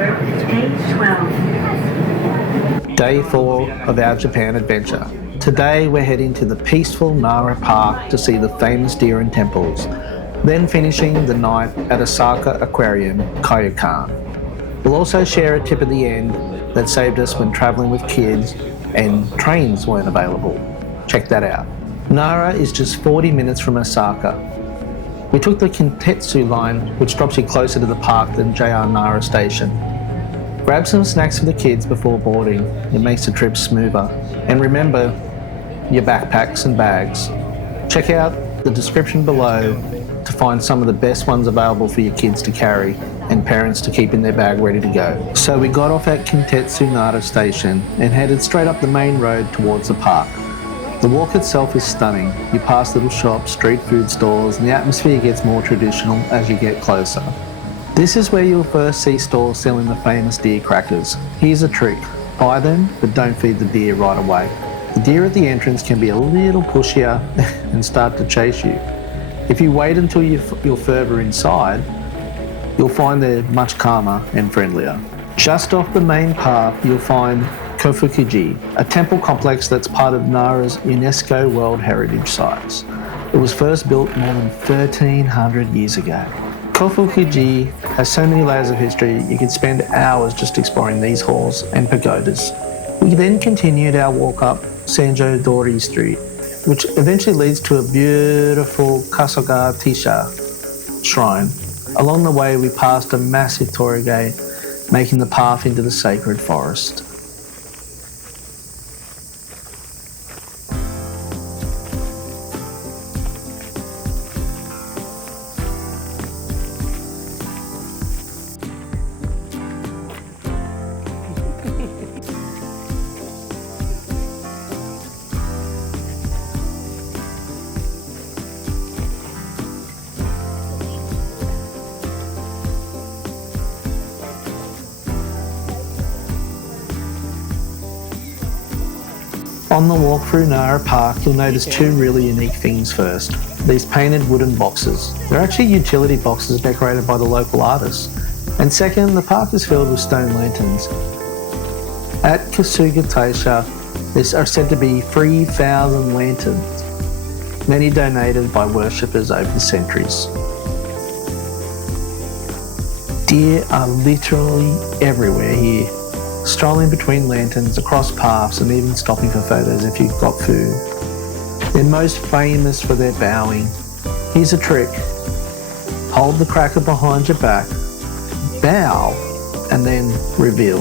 Ep.12. Day 4 of our Japan adventure. Today we're heading to the peaceful Nara Park to see the famous deer and temples, then finishing the night at Osaka Aquarium, Kaiyukan. We'll also share a tip at the end that saved us when travelling with kids and trains weren't available. Check that out. Nara is just 40 minutes from Osaka. We took the Kintetsu line, which drops you closer to the park than JR Nara station. Grab some snacks for the kids before boarding. It makes the trip smoother. And remember your backpacks and bags. Check out the description below to find some of the best ones available for your kids to carry and parents to keep in their bag ready to go. So we got off at Kintetsu Nara station and headed straight up the main road towards the park. The walk itself is stunning. You pass little shops, street food stores, and the atmosphere gets more traditional as you get closer. This is where you'll first see stalls selling the famous deer crackers. Here's a trick. Buy them, but don't feed the deer right away. The deer at the entrance can be a little pushier and start to chase you. If you wait until you're further inside, you'll find they're much calmer and friendlier. Just off the main path, you'll find Kōfuku-ji, a temple complex that's part of Nara's UNESCO World Heritage Sites. It was first built more than 1,300 years ago. Kōfuku-ji has so many layers of history, you could spend hours just exploring these halls and pagodas. We then continued our walk up Sanjo-dori Street, which eventually leads to a beautiful Kasuga Taisha Shrine. Along the way, we passed a massive torii gate, making the path into the sacred forest. On the walk through Nara Park, you'll notice two really unique things first. These painted wooden boxes. They're actually utility boxes decorated by the local artists. And second, the park is filled with stone lanterns. At Kasuga Taisha, there are said to be 3,000 lanterns, many donated by worshippers over the centuries. Deer are literally everywhere here, strolling between lanterns, across paths, and even stopping for photos if you've got food. They're most famous for their bowing. Here's a trick. Hold the cracker behind your back, bow, and then reveal.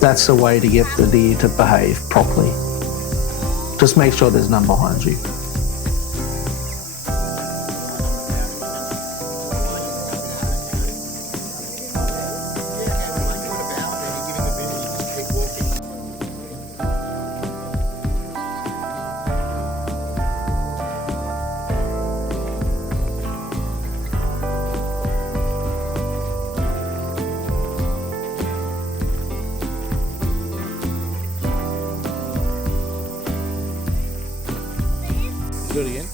That's the way to get the deer to behave properly. Just make sure there's none behind you. Do it again.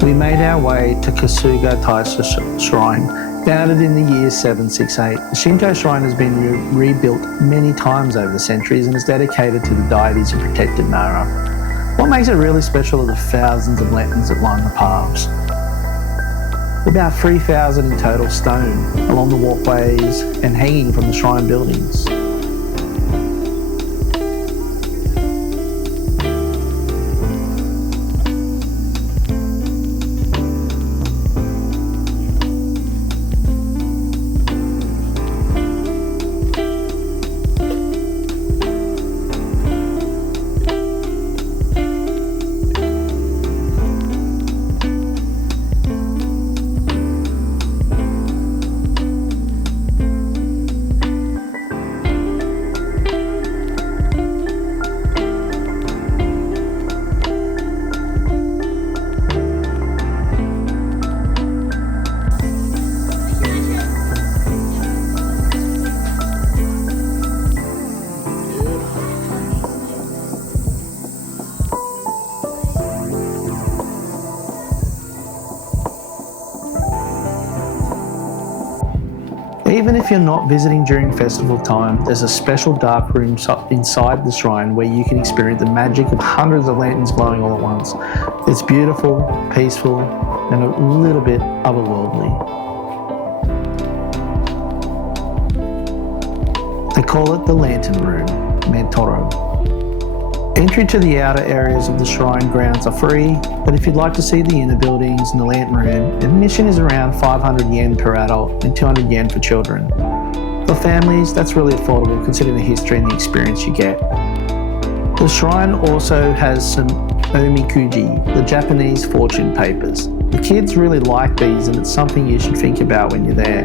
We made our way to Kasuga Taisha Shrine, founded in the year 768. The Shinto shrine has been rebuilt many times over the centuries and is dedicated to the deities who protected Nara. What makes it really special are the thousands of lanterns that line the paths. About 3,000 in total stone along the walkways and hanging from the shrine buildings. Even if you're not visiting during festival time, there's a special dark room inside the shrine where you can experience the magic of hundreds of lanterns glowing all at once. It's beautiful, peaceful, and a little bit otherworldly. They call it the Lantern Room, Mantoro. Entry to the outer areas of the shrine grounds are free, but if you'd like to see the inner buildings and the Lantern Room, admission is around 500 yen per adult and 200 yen for children. For families, that's really affordable considering the history and the experience you get. The shrine also has some omikuji, the Japanese fortune papers. The kids really like these, and it's something you should think about when you're there.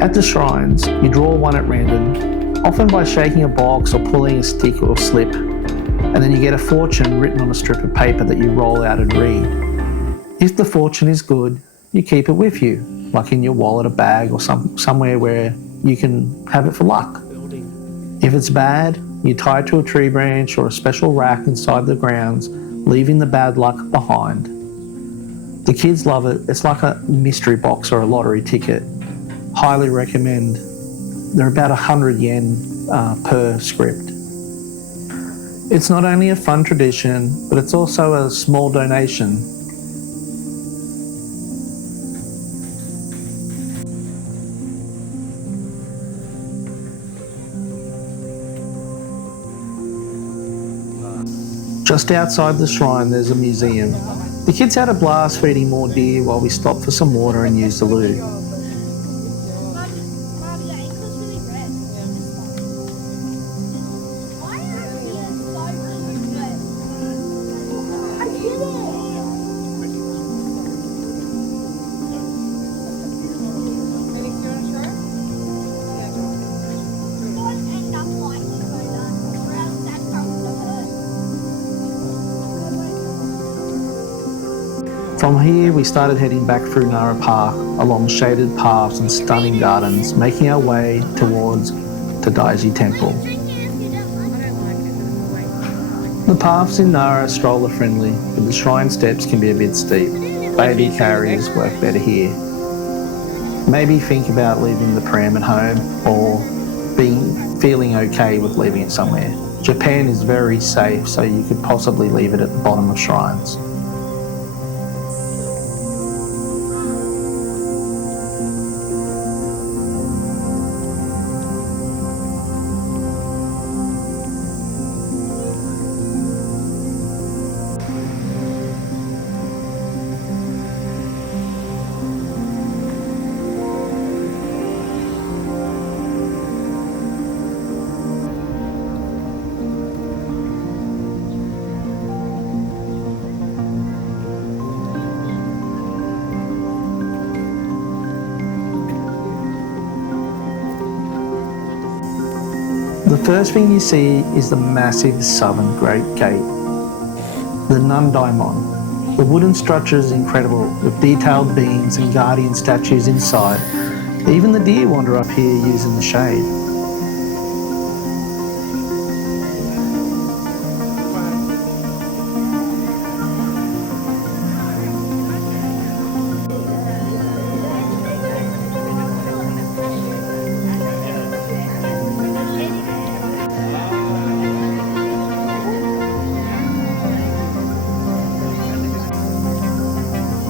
At the shrines, you draw one at random, often by shaking a box or pulling a stick or slip, and then you get a fortune written on a strip of paper that you roll out and read. If the fortune is good, you keep it with you, like in your wallet, a bag, or somewhere where you can have it for luck. If it's bad, you tie it to a tree branch or a special rack inside the grounds, leaving the bad luck behind. The kids love it. It's like a mystery box or a lottery ticket. Highly recommend. They're about 100 yen per script. It's not only a fun tradition, but it's also a small donation. Just outside the shrine, there's a museum. The kids had a blast feeding more deer while we stopped for some water and used the loo. From here, we started heading back through Nara Park, along shaded paths and stunning gardens, making our way towards Tōdai-ji Temple. The paths in Nara are stroller friendly, but the shrine steps can be a bit steep. Baby carriers work better here. Maybe think about leaving the pram at home or feeling okay with leaving it somewhere. Japan is very safe, so you could possibly leave it at the bottom of shrines. The first thing you see is the massive southern Great Gate, the Nandaimon. The wooden structure is incredible, with detailed beams and guardian statues inside. Even the deer wander up here using the shade.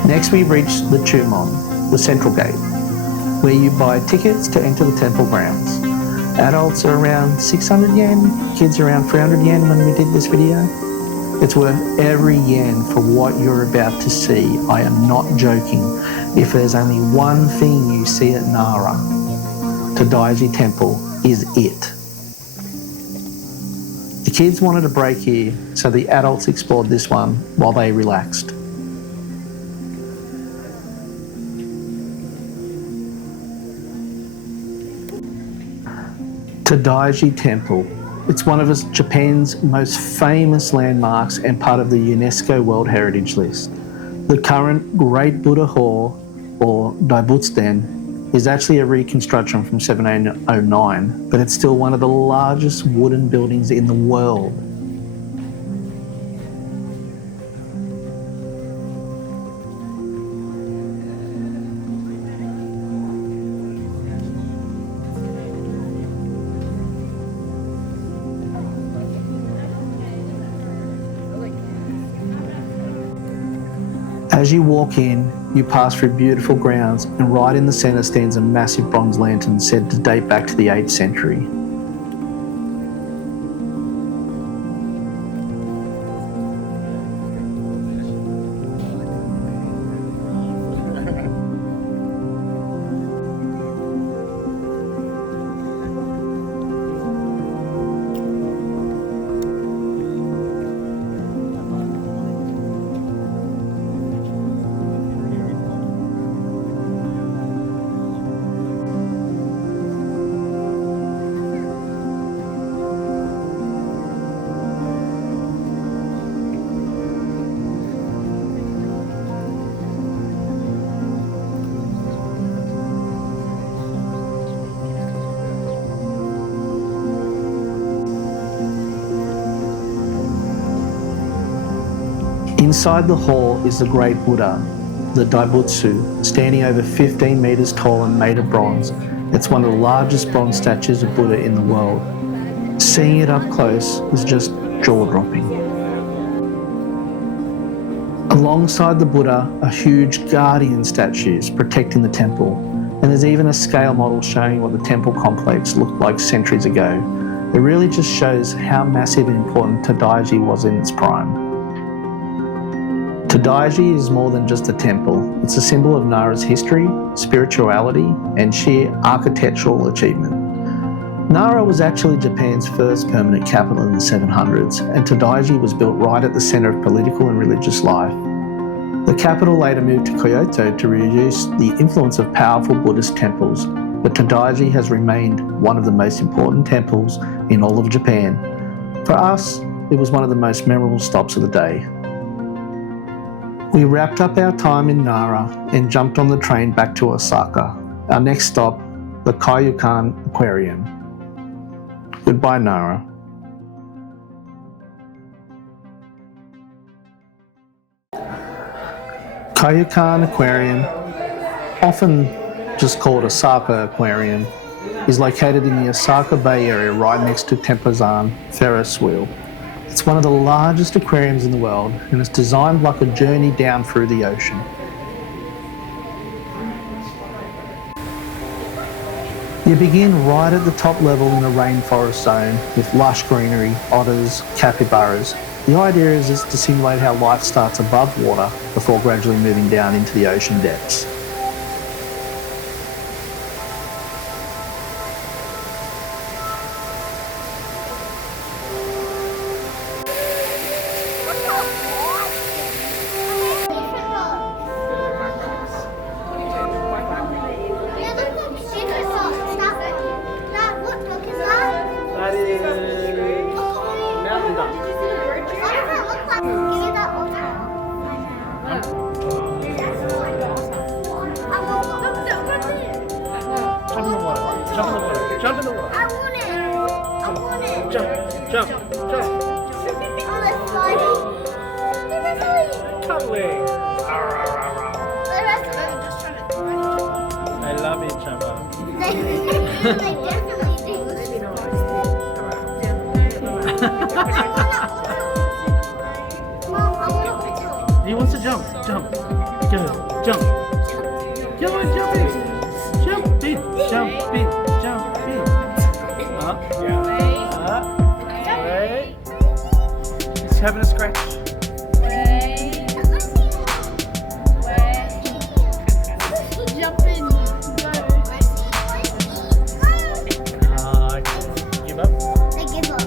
Next we reach the Chumon, the central gate, where you buy tickets to enter the temple grounds. Adults are around 600 yen, kids around 300 yen when we did this video. It's worth every yen for what you're about to see. I am not joking. If there's only one thing you see at Nara, Tōdai-ji Temple is it. The kids wanted a break here, so the adults explored this one while they relaxed. Tōdai-ji Temple. It's one of Japan's most famous landmarks and part of the UNESCO World Heritage List. The current Great Buddha Hall, or Daibutsuden, is actually a reconstruction from 1709, but it's still one of the largest wooden buildings in the world. As you walk in, you pass through beautiful grounds, and right in the centre stands a massive bronze lantern said to date back to the 8th century. Inside the hall is the great Buddha, the Daibutsu, standing over 15 metres tall and made of bronze. It's one of the largest bronze statues of Buddha in the world. Seeing it up close is just jaw-dropping. Alongside the Buddha are huge guardian statues protecting the temple, and there's even a scale model showing what the temple complex looked like centuries ago. It really just shows how massive and important Tōdai-ji was in its prime. Tōdai-ji is more than just a temple. It's a symbol of Nara's history, spirituality, and sheer architectural achievement. Nara was actually Japan's first permanent capital in the 700s, and Tōdai-ji was built right at the centre of political and religious life. The capital later moved to Kyoto to reduce the influence of powerful Buddhist temples, but Tōdai-ji has remained one of the most important temples in all of Japan. For us, it was one of the most memorable stops of the day. We wrapped up our time in Nara and jumped on the train back to Osaka. Our next stop, the Kaiyukan Aquarium. Goodbye, Nara. Kaiyukan Aquarium, often just called Osaka Aquarium, is located in the Osaka Bay area right next to Tempozan Ferris wheel. It's one of the largest aquariums in the world, and it's designed like a journey down through the ocean. You begin right at the top level in a rainforest zone with lush greenery, otters, capybaras. The idea is to simulate how life starts above water before gradually moving down into the ocean depths. Jump in the water. I want it. I want it. Jump. Cuddling. I love each other. They definitely do. Mom, I want to also. He wants to jump. Go. Jump. Come on, jump in. Jump in. Wait. He's having a scratch. Jump in. Give up? They give up.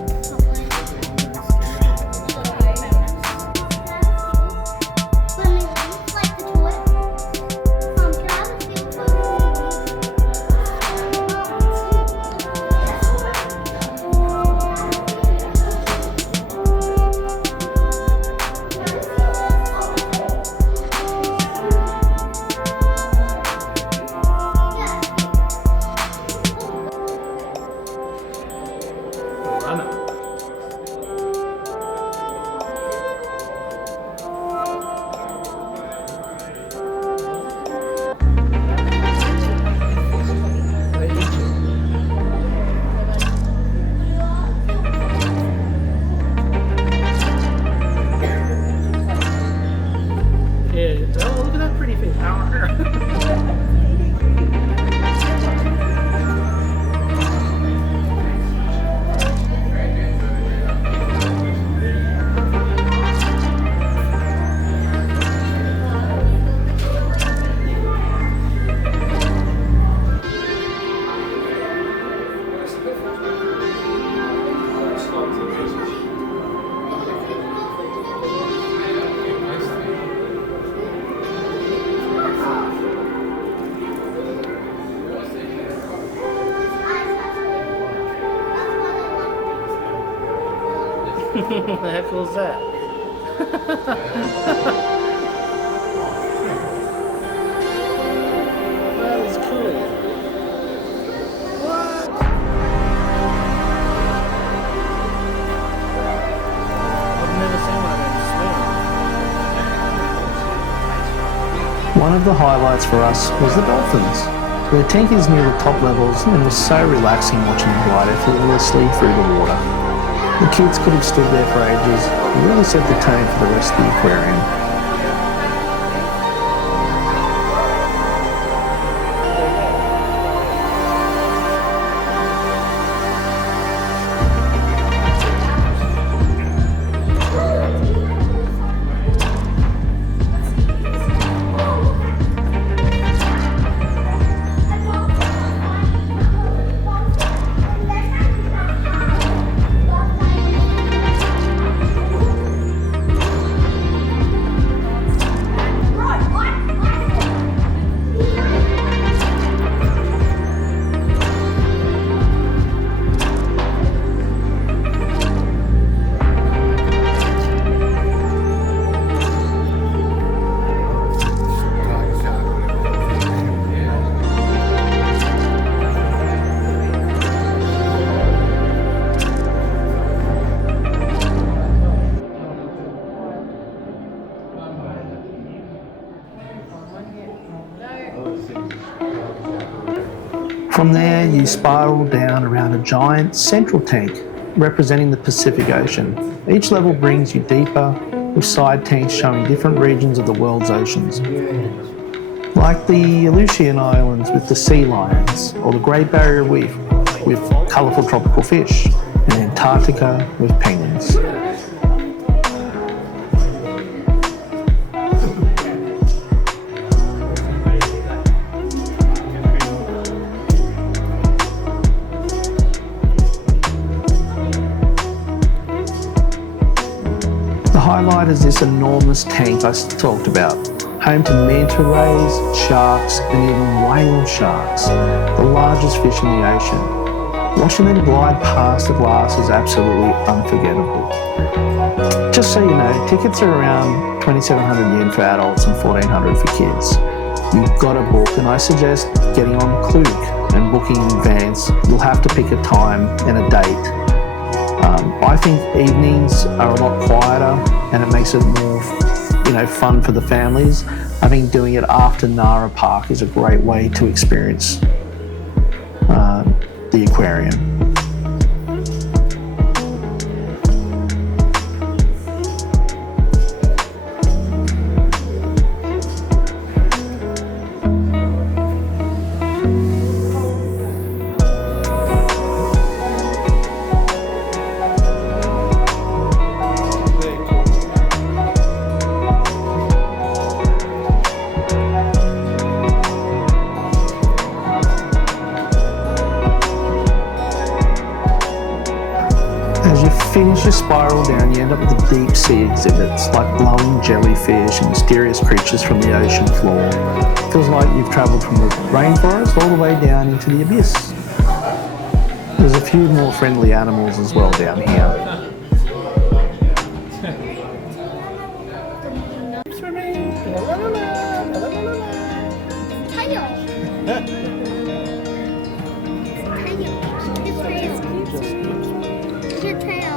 What the heck was that? That is cool. What? I've never seen one of them swim. One of the highlights for us was the Dolphins. The tank is near the top levels and was so relaxing watching them glide effortlessly through the water. The kids could have stood there for ages and really set the tone for the rest of the aquarium. From there, you spiral down around a giant central tank representing the Pacific Ocean. Each level brings you deeper, with side tanks showing different regions of the world's oceans, like the Aleutian Islands with the sea lions, or the Great Barrier Reef with colourful tropical fish, and Antarctica with penguins. The highlight is this enormous tank I talked about, home to manta rays, sharks and even whale sharks, the largest fish in the ocean. Watching them glide past the glass is absolutely unforgettable. Just so you know, tickets are around 2,700 yen for adults and 1,400 for kids. You've got to book, and I suggest getting on Klook and booking in advance. You'll have to pick a time and a date. I think evenings are a lot quieter and it makes it more, fun for the families. I think doing it after Nara Park is a great way to experience the aquarium. As you finish your spiral down, you end up with the deep sea exhibits like glowing jellyfish and mysterious creatures from the ocean floor. It feels like you've travelled from the rainforest all the way down into the abyss. There's a few more friendly animals as well down here. Your tail.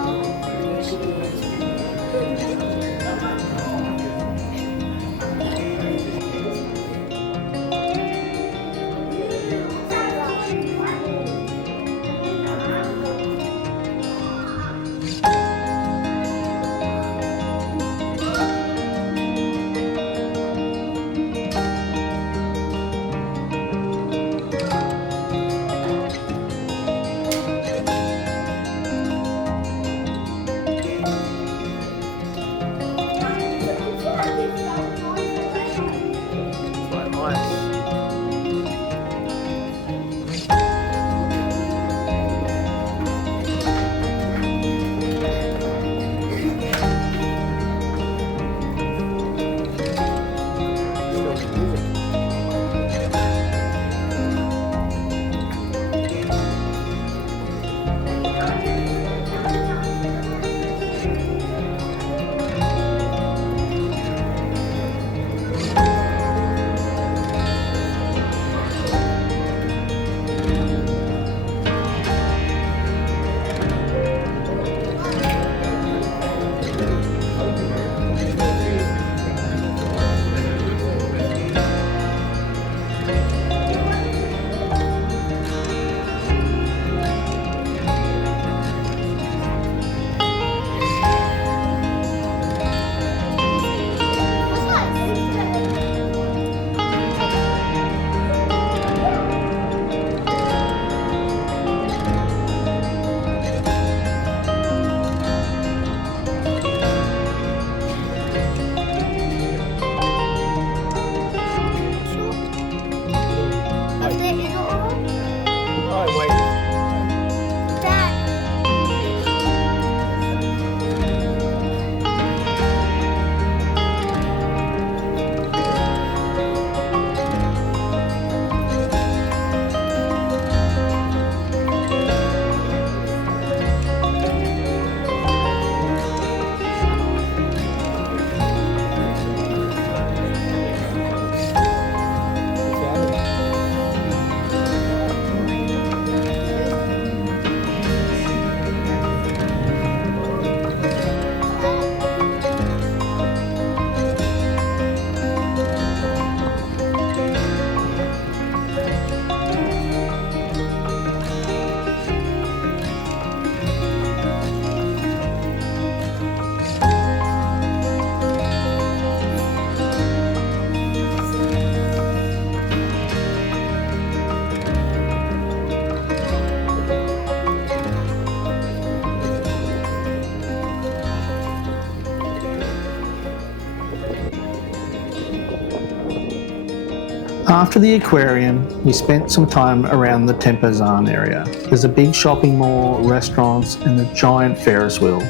After the aquarium, we spent some time around the Tempozan area. There's a big shopping mall, restaurants, and a giant Ferris wheel.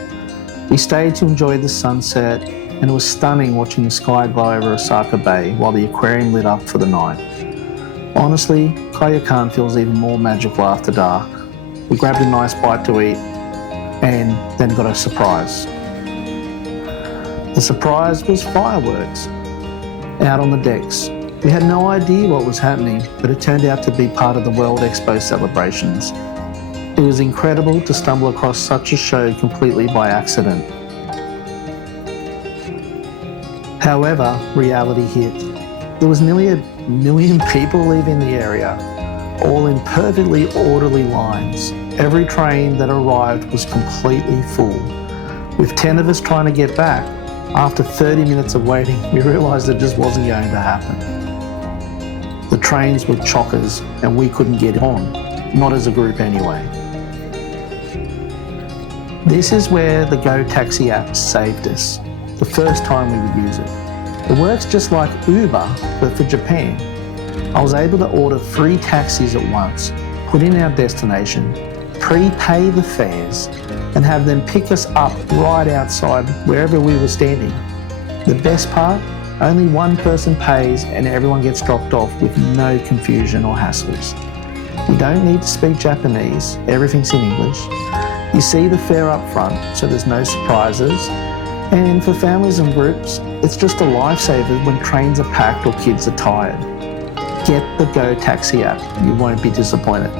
We stayed to enjoy the sunset, and it was stunning watching the sky glow over Osaka Bay while the aquarium lit up for the night. Honestly, Kaiyukan feels even more magical after dark. We grabbed a nice bite to eat and then got a surprise. The surprise was fireworks out on the decks. We had no idea what was happening, but it turned out to be part of the World Expo celebrations. It was incredible to stumble across such a show completely by accident. However, reality hit. There was nearly 1 million people leaving the area, all in perfectly orderly lines. Every train that arrived was completely full. With 10 of us trying to get back, after 30 minutes of waiting, we realised it just wasn't going to happen. The trains were chockers and we couldn't get on, not as a group anyway. This is where the Go Taxi app saved us, the first time we would use it. It works just like Uber, but for Japan. I was able to order 3 taxis at once, put in our destination, prepay the fares, and have them pick us up right outside wherever we were standing. The best part? Only one person pays and everyone gets dropped off with no confusion or hassles. You don't need to speak Japanese, everything's in English. You see the fare up front, so there's no surprises. And for families and groups, it's just a lifesaver when trains are packed or kids are tired. Get the Go Taxi app, you won't be disappointed.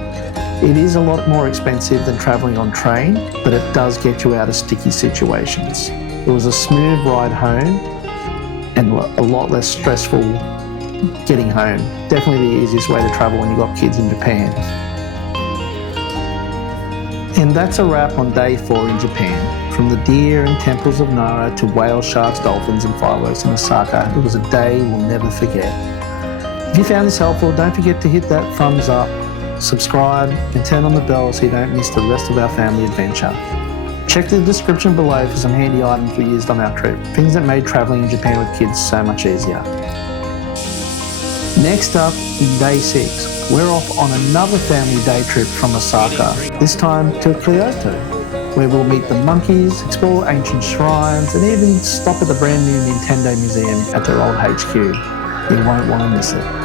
It is a lot more expensive than travelling on train, but it does get you out of sticky situations. It was a smooth ride home and a lot less stressful getting home. Definitely the easiest way to travel when you've got kids in Japan. And that's a wrap on day 4 in Japan. From the deer and temples of Nara to whale, sharks, dolphins and fireworks in Osaka, it was a day we'll never forget. If you found this helpful, don't forget to hit that thumbs up, subscribe and turn on the bell so you don't miss the rest of our family adventure. Check the description below for some handy items we used on our trip, things that made travelling in Japan with kids so much easier. Next up, in day 6, we're off on another family day trip from Osaka, this time to Kyoto, where we'll meet the monkeys, explore ancient shrines and even stop at the brand new Nintendo museum at their old HQ. You won't want to miss it.